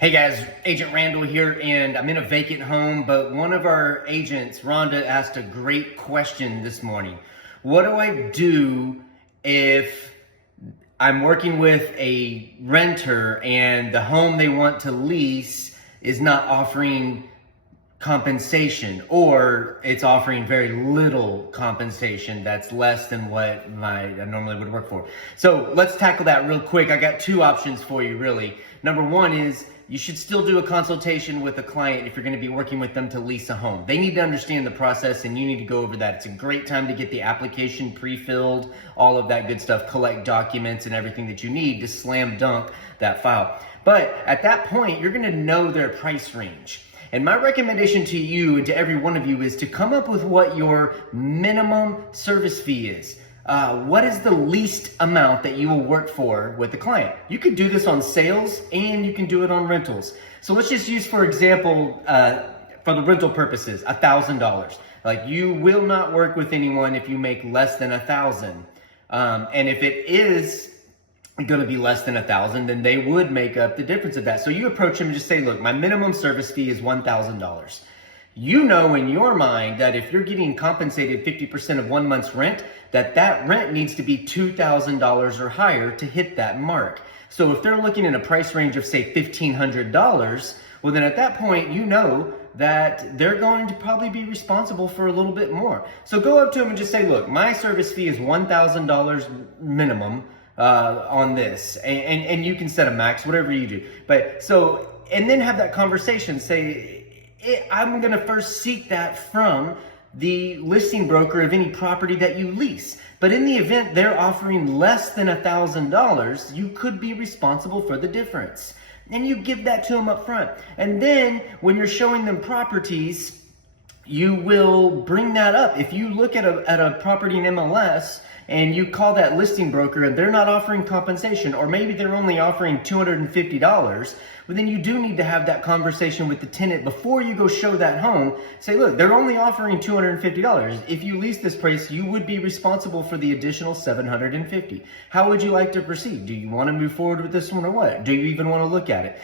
Hey guys, Agent Randall here, and I'm in a vacant home, but one of our agents, Rhonda, asked a great question this morning. What do I do if I'm working with a renter and the home they want to lease is not offering compensation, or it's offering very little compensation that's less than what I normally would work for? So let's tackle that real quick. I got two options for you, really. Number one is you should still do a consultation with a client if you're going to be working with them to lease a home. They need to understand the process and you need to go over that. It's a great time to get the application pre-filled, all of that good stuff, collect documents and everything that you need to slam dunk that file. But at that point, you're going to know their price range. And my recommendation to you and to every one of you is to come up with what your minimum service fee is. What is the least amount that you will work for with the client? You could do this on sales and you can do it on rentals. So let's just use, for example, for the rental purposes, $1,000. Like, you will not work with anyone if you make less than $1,000. And if it is going to be less than $1,000, then they would make up the difference of that. So you approach them and just say, look, my minimum service fee is $1,000. You know in your mind that if you're getting compensated 50% of 1 month's rent, that rent needs to be $2,000 or higher to hit that mark. So if they're looking at a price range of, say, $1,500, well, then at that point, you know that they're going to probably be responsible for a little bit more. So go up to them and just say, look, my service fee is $1,000 minimum on this. And you can set a max, whatever you do. But so, and then have that conversation, say, I'm going to first seek that from the listing broker of any property that you lease. But in the event they're offering less than $1,000, you could be responsible for the difference. And you give that to them up front. And then when you're showing them properties, you will bring that up. If you look at a property in MLS and you call that listing broker and they're not offering compensation, or maybe they're only offering $250, but then you do need to have that conversation with the tenant before you go show that home. Say, look, they're only offering $250. If you lease this place, you would be responsible for the additional $750. How would you like to proceed? Do you want to move forward with this one or what? Do you even want to look at it?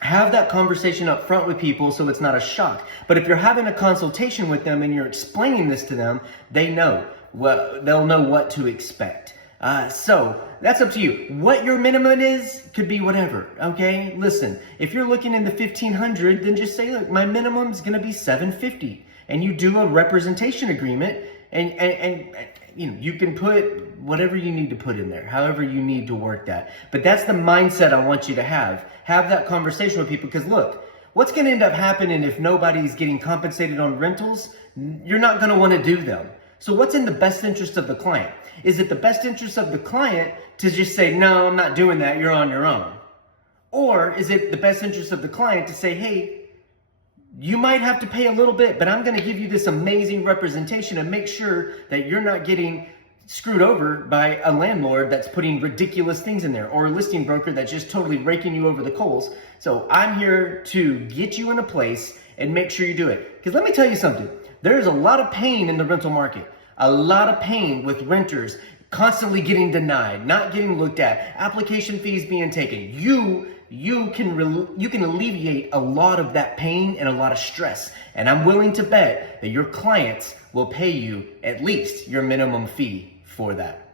Have that conversation up front with people so it's not a shock. But if you're having a consultation with them and you're explaining this to them, they know. They'll know what to expect. So that's up to you. What your minimum is could be whatever. Okay, listen. If you're looking in the 1,500, then just say, look, my minimum is going to be $750, and you do a representation agreement, and you know, you can put whatever you need to put in there, however you need to work that. But that's the mindset I want you to have. Have that conversation with people, because look, what's going to end up happening if nobody's getting compensated on rentals? You're not going to want to do them. So what's in the best interest of the client? Is it the best interest of the client to just say, no, I'm not doing that, you're on your own? Or is it the best interest of the client to say, hey, you might have to pay a little bit, but I'm going to give you this amazing representation and make sure that you're not getting screwed over by a landlord that's putting ridiculous things in there, or a listing broker that's just totally raking you over the coals. So I'm here to get you in a place and make sure you do it. Because let me tell you something. There's a lot of pain in the rental market. A lot of pain with renters constantly getting denied, not getting looked at, application fees being taken. You can alleviate a lot of that pain and a lot of stress. And I'm willing to bet that your clients will pay you at least your minimum fee for that.